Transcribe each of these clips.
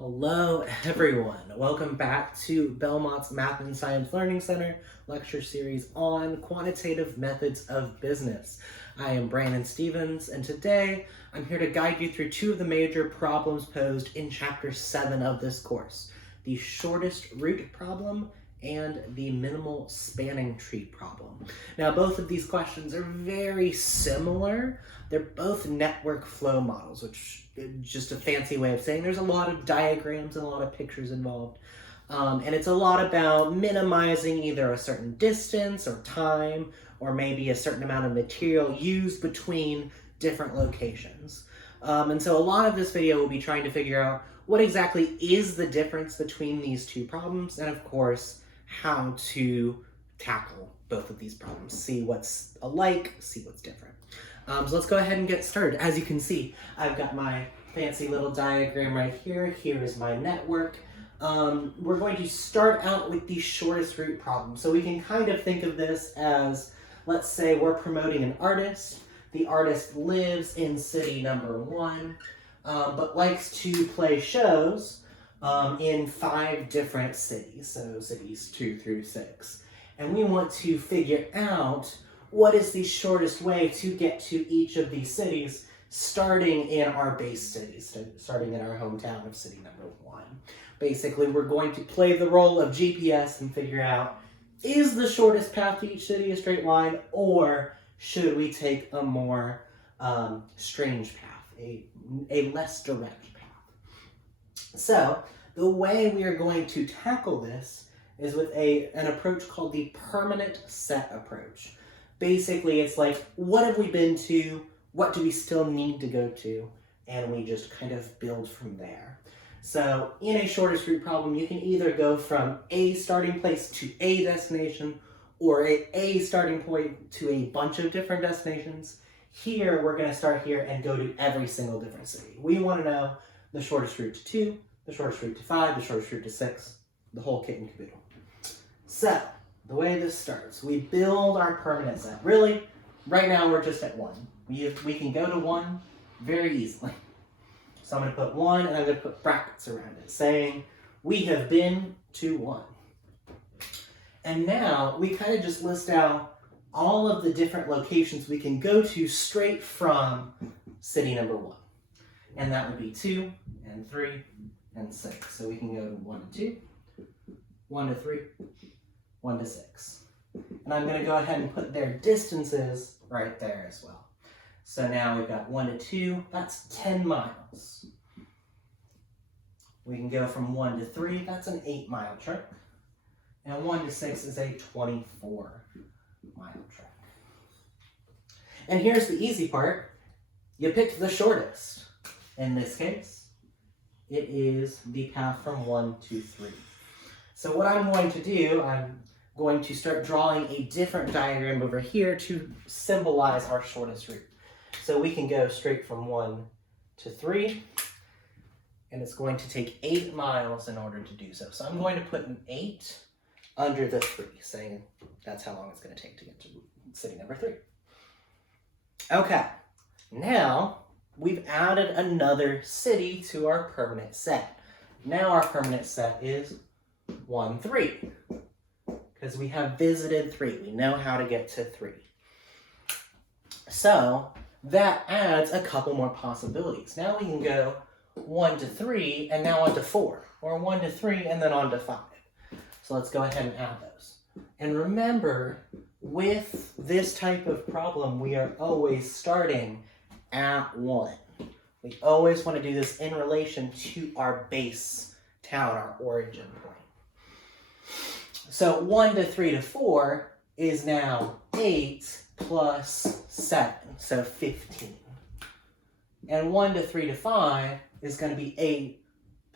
Hello everyone, welcome back to Belmont's Math and Science Learning Center lecture series on quantitative methods of business. I am Brandon Stevens, and today I'm here to guide you through two of the major problems posed in chapter 7 of this course: the shortest root problem and the minimal spanning tree problem. Now, both of these questions are very similar. They're both network flow models, which is just a fancy way of saying there's a lot of diagrams and a lot of pictures involved. And it's a lot about minimizing either a certain distance or time, or maybe a certain amount of material used between different locations. And so a lot of this video will be trying to figure out what exactly is the difference between these two problems, and of course, how to tackle both of these problems. See what's alike, see what's different. So let's go ahead and get started. As you can see, I've got my fancy little diagram right here. Here is my network. We're going to start out with the shortest route problem. So we can kind of think of this as, let's say we're promoting an artist. The artist lives in city number 1, but likes to play shows in 5 different cities, so cities 2 through 6. And we want to figure out what is the shortest way to get to each of these cities, starting in our base cities, starting in our hometown of city number 1. Basically, we're going to play the role of GPS and figure out, is the shortest path to each city a straight line, or should we take a more strange path, a less direct path? So, the way we are going to tackle this is with an approach called the permanent set approach. Basically, it's like, what have we been to? What do we still need to go to? And we just kind of build from there. So in a shortest route problem, you can either go from a starting place to a destination, or a starting point to a bunch of different destinations. Here, we're going to start here and go to every single different city. We want to know the shortest route to 2, the shortest route to 5, the shortest route to 6, the whole kit and caboodle. So, the way this starts, we build our permanent set. Really, right now we're just at 1. We can go to 1 very easily. So I'm going to put 1 and I'm going to put brackets around it saying we have been to 1. And now we kind of just list out all of the different locations we can go to straight from city number 1. And that would be 2 and 3 and 6. So we can go to 1 to 2, 1 to 3, 1 to 6. And I'm going to go ahead and put their distances right there as well. So now we've got 1 to 2, that's 10 miles. We can go from 1 to 3, that's an 8-mile trek. And 1 to 6 is a 24-mile trek. And here's the easy part. You picked the shortest. In this case, it is the path from 1 to 3. So what I'm going to do, I'm going to start drawing a different diagram over here to symbolize our shortest route. So we can go straight from 1 to 3, and it's going to take 8 miles in order to do so. So I'm going to put an 8 under the 3, saying that's how long it's going to take to get to city number 3. Okay, now we've added another city to our permanent set. Now our permanent set is 1, 3, because we have visited 3. We know how to get to 3. So that adds a couple more possibilities. Now we can go 1 to 3 and now on to 4, or 1 to 3 and then on to 5. So let's go ahead and add those. And remember, with this type of problem, we are always starting at 1. We always want to do this in relation to our base town, our origin point. So 1 to 3 to 4 is now 8 plus 7, so 15. And 1 to 3 to 5 is going to be 8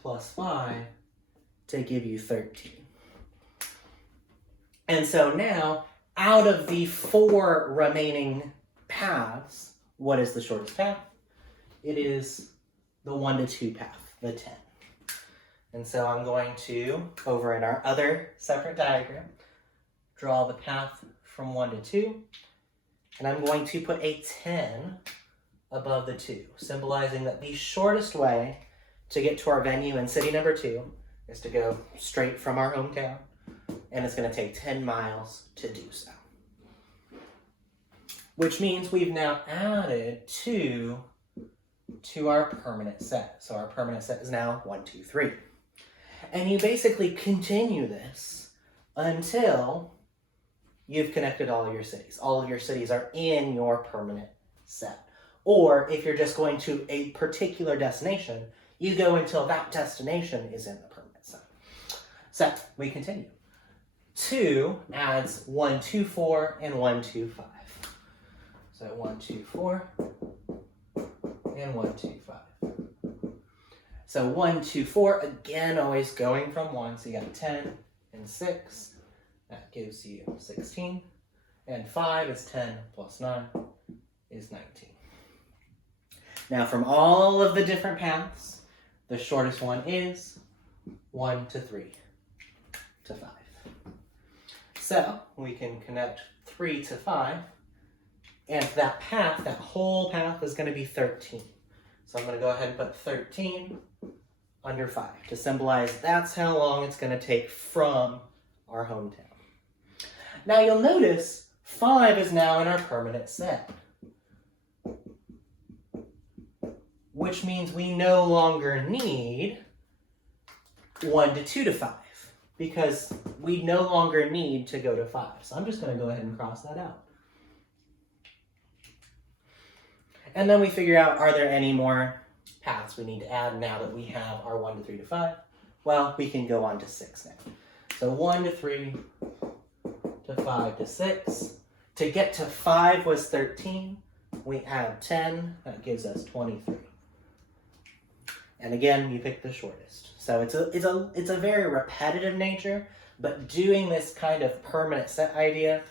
plus 5 to give you 13. And so now, out of the 4 remaining paths, what is the shortest path? It is the 1 to 2 path, the 10. And so I'm going to, over in our other separate diagram, draw the path from 1 to 2, and I'm going to put a 10 above the 2, symbolizing that the shortest way to get to our venue in city number 2 is to go straight from our hometown, and it's going to take 10 miles to do so. Which means we've now added 2 to our permanent set. So our permanent set is now 1, 2, 3. And you basically continue this until you've connected all of your cities. All of your cities are in your permanent set. Or if you're just going to a particular destination, you go until that destination is in the permanent set. So we continue. 2 adds 1, 2, 4, and 1, 2, 5. So 1, 2, 4, and 1, 2, 5. So 1, 2, 4, again, always going from 1. So you got 10 and 6. That gives you 16. And 5 is 10 plus 9 is 19. Now from all of the different paths, the shortest one is 1 to 3 to 5. So we can connect 3 to 5. And that path, that whole path is going to be 13. So I'm going to go ahead and put 13 under 5 to symbolize that's how long it's going to take from our hometown. Now you'll notice 5 is now in our permanent set, which means we no longer need 1 to 2 to 5 because we no longer need to go to 5. So I'm just going to go ahead and cross that out. And then we figure out, are there any more paths we need to add now that we have our 1 to 3 to 5? Well, we can go on to 6 now. So 1 to 3 to 5 to 6. To get to 5 was 13. We add 10. That gives us 23. And again, you pick the shortest. So it's a very repetitive nature, but doing this kind of permanent set idea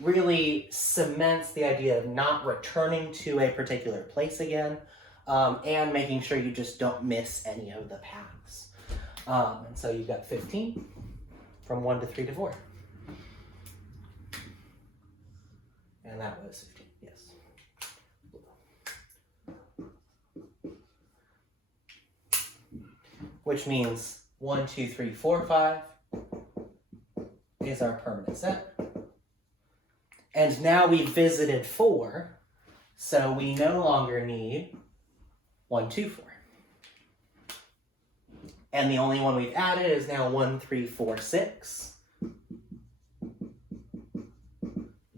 really cements the idea of not returning to a particular place again, and making sure you just don't miss any of the paths. And so you've got 15 from 1 to 3 to 4. And that was 15, yes. Which means 1, 2, 3, 4, 5 is our permanent set. And now we visited 4, so we no longer need 1, 2, 4. And the only one we've added is now 1, 3, 4, 6.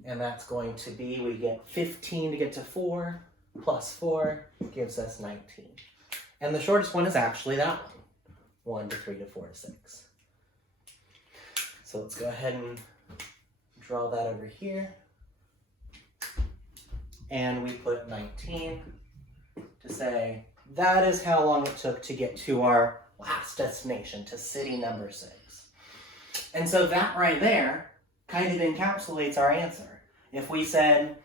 And that's going to be, we get 15 to get to 4, plus 4 gives us 19. And the shortest one is actually that one, 1 to 3 to 4 to 6. So let's go ahead and draw that over here. And we put 19 to say that is how long it took to get to our last destination, to city number 6. And so that right there kind of encapsulates our answer. If we said,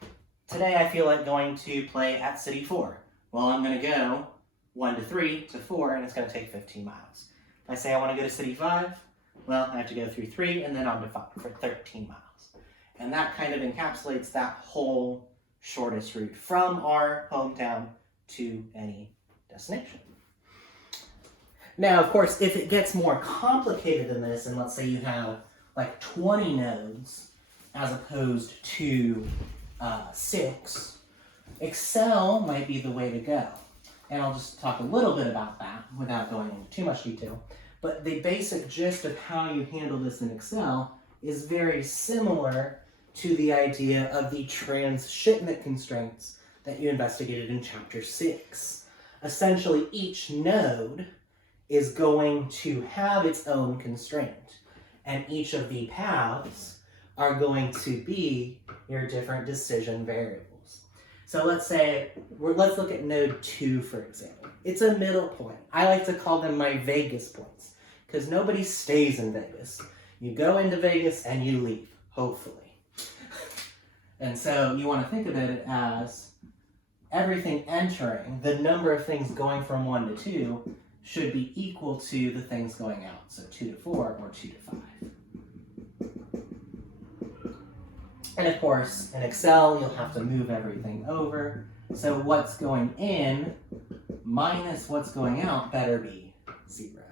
today I feel like going to play at city 4, well, I'm going to go 1 to 3 to 4, and it's going to take 15 miles. If I say I want to go to city 5, well, I have to go through 3 and then on to 5 for 13 miles. And that kind of encapsulates that whole shortest route from our hometown to any destination. Now, of course, if it gets more complicated than this, and let's say you have like 20 nodes as opposed to 6, Excel might be the way to go. And I'll just talk a little bit about that without going into too much detail. But the basic gist of how you handle this in Excel is very similar to the idea of the transshipment constraints that you investigated in Chapter 6. Essentially, each node is going to have its own constraint, and each of the paths are going to be your different decision variables. So let's look at node 2, for example. It's a middle point. I like to call them my Vegas points, because nobody stays in Vegas. You go into Vegas and you leave, hopefully. And so you want to think of it as everything entering, the number of things going from 1 to 2 should be equal to the things going out. So 2 to 4 or 2 to 5. And of course, in Excel, you'll have to move everything over. So what's going in minus what's going out better be 0.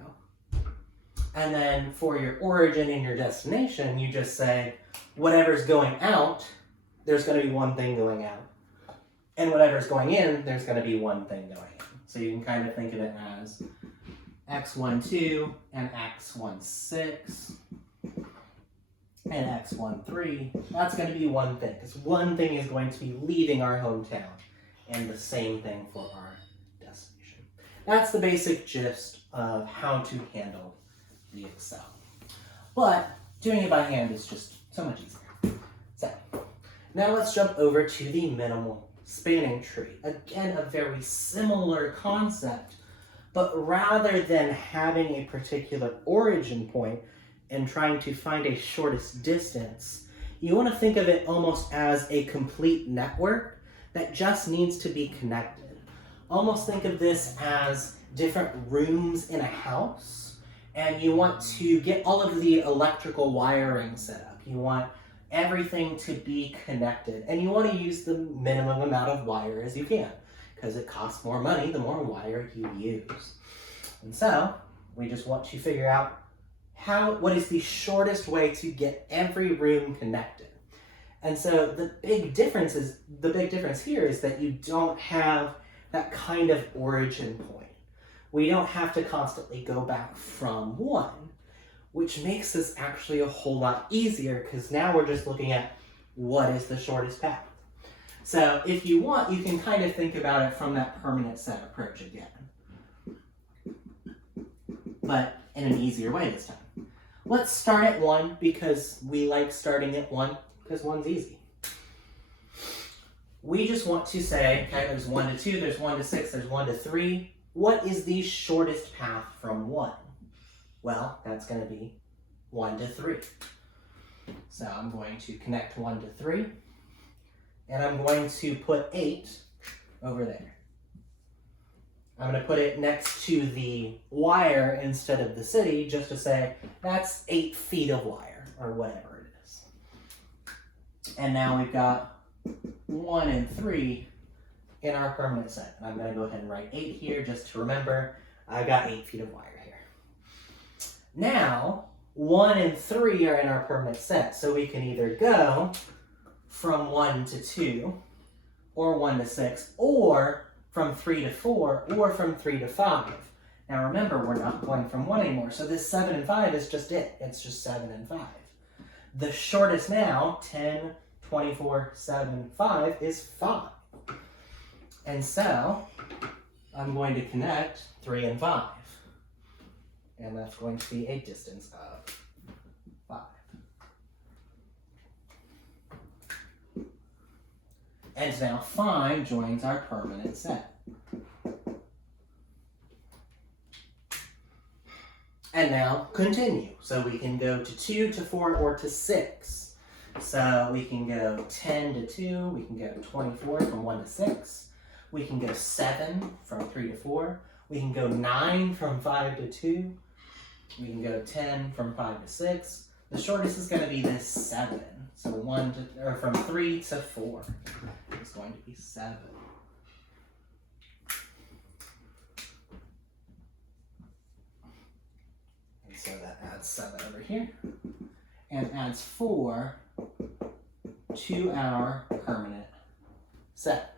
And then for your origin and your destination, you just say, whatever's going out, there's going to be one thing going out. And whatever's going in, there's going to be one thing going in. So you can kind of think of it as x12 and x16 and x13. That's going to be one thing, because one thing is going to be leaving our hometown, and the same thing for our destination. That's the basic gist of how to handle the Excel. But doing it by hand is just so much easier. So now let's jump over to the minimal spanning tree. Again, a very similar concept, but rather than having a particular origin point and trying to find a shortest distance, you want to think of it almost as a complete network that just needs to be connected. Almost think of this as different rooms in a house, and you want to get all of the electrical wiring set up. You want everything to be connected, and you want to use the minimum amount of wire as you can, because it costs more money the more wire you use. And so we just want to figure out what is the shortest way to get every room connected. And so the big difference here is that you don't have that kind of origin point. We don't have to constantly go back from 1, which makes this actually a whole lot easier, because now we're just looking at what is the shortest path. So if you want, you can kind of think about it from that permanent set approach again, but in an easier way this time. Let's start at 1, because we like starting at 1, because 1's easy. We just want to say, okay, there's 1 to 2, there's 1 to 6, there's 1 to 3. What is the shortest path from 1? Well, that's going to be 1 to 3. So I'm going to connect 1 to 3, and I'm going to put 8 over there. I'm going to put it next to the wire instead of the city, just to say that's 8 feet of wire, or whatever it is. And now we've got 1 and 3 in our permanent set. And I'm going to go ahead and write 8 here just to remember I've got 8 feet of wire here. Now, 1 and 3 are in our permanent set, so we can either go from 1 to 2, or 1 to 6, or from 3 to 4, or from 3 to 5. Now remember, we're not going from 1 anymore, so this 7 and 5 is just it. It's just 7 and 5. The shortest now, 10, 24, 7, 5, is 5. And so, I'm going to connect 3 and 5. And that's going to be a distance of 5. And now 5 joins our permanent set. And now continue. So we can go to 2 to 4 or to 6. So we can go 10 to 2, we can go 24 from 1 to 6. We can go 7 from 3 to 4. We can go 9 from 5 to 2. We can go 10 from 5 to 6. The shortest is going to be this 7. So from 3 to 4 is going to be 7. And so that adds 7 over here. And adds 4 to our permanent set.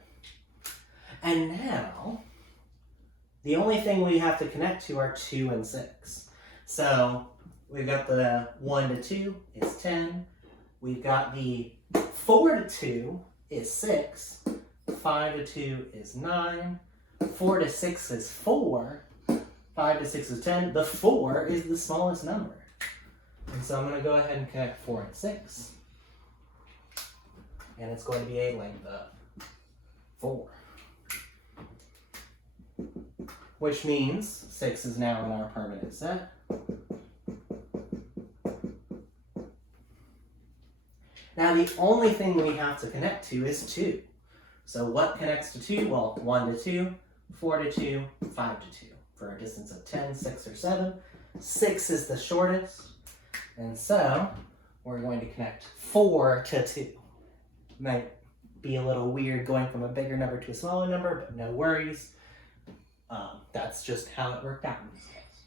And now, the only thing we have to connect to are 2 and 6. So we've got the 1 to 2 is 10. We've got the 4 to 2 is 6. 5 to 2 is 9. 4 to 6 is 4. 5 to 6 is 10. The 4 is the smallest number. And so I'm going to go ahead and connect 4 and 6. And it's going to be a length of 4. Which means 6 is now in our permanent set. Now the only thing we have to connect to is 2. So what connects to 2? Well, 1 to 2, 4 to 2, 5 to 2. For a distance of 10, 6, or 7. 6 is the shortest. And so we're going to connect 4 to 2. Might be a little weird going from a bigger number to a smaller number, but no worries. That's just how it worked out in this case.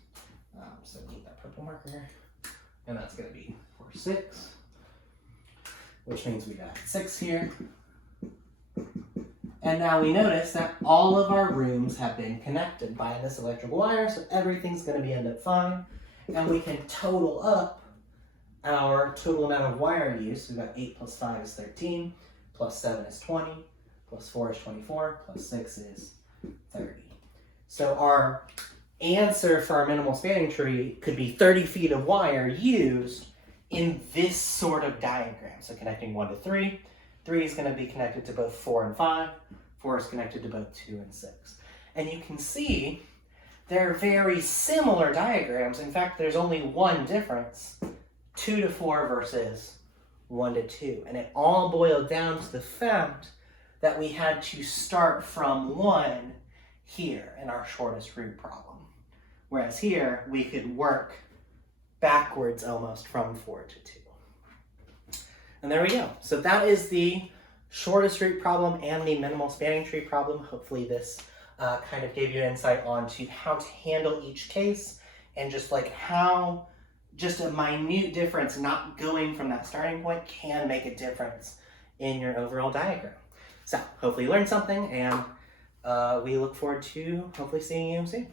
So keep that purple marker. And that's going to be 4, 6. Which means we got 6 here. And now we notice that all of our rooms have been connected by this electrical wire, so everything's going to end up fine. And we can total up our total amount of wire use. We've got 8 plus 5 is 13, plus 7 is 20, plus 4 is 24, plus 6 is 30. So our answer for our minimal spanning tree could be 30 feet of wire used in this sort of diagram. So connecting 1 to 3. 3 is going to be connected to both 4 and 5. 4 is connected to both 2 and 6. And you can see they're very similar diagrams. In fact, there's only one difference, 2 to 4 versus 1 to 2. And it all boiled down to the fact that we had to start from 1 here in our shortest root problem. Whereas here, we could work backwards almost from 4 to 2. And there we go. So that is the shortest root problem and the minimal spanning tree problem. Hopefully this kind of gave you insight onto how to handle each case and just like how just a minute difference not going from that starting point can make a difference in your overall diagram. So hopefully you learned something, and we look forward to hopefully seeing you soon.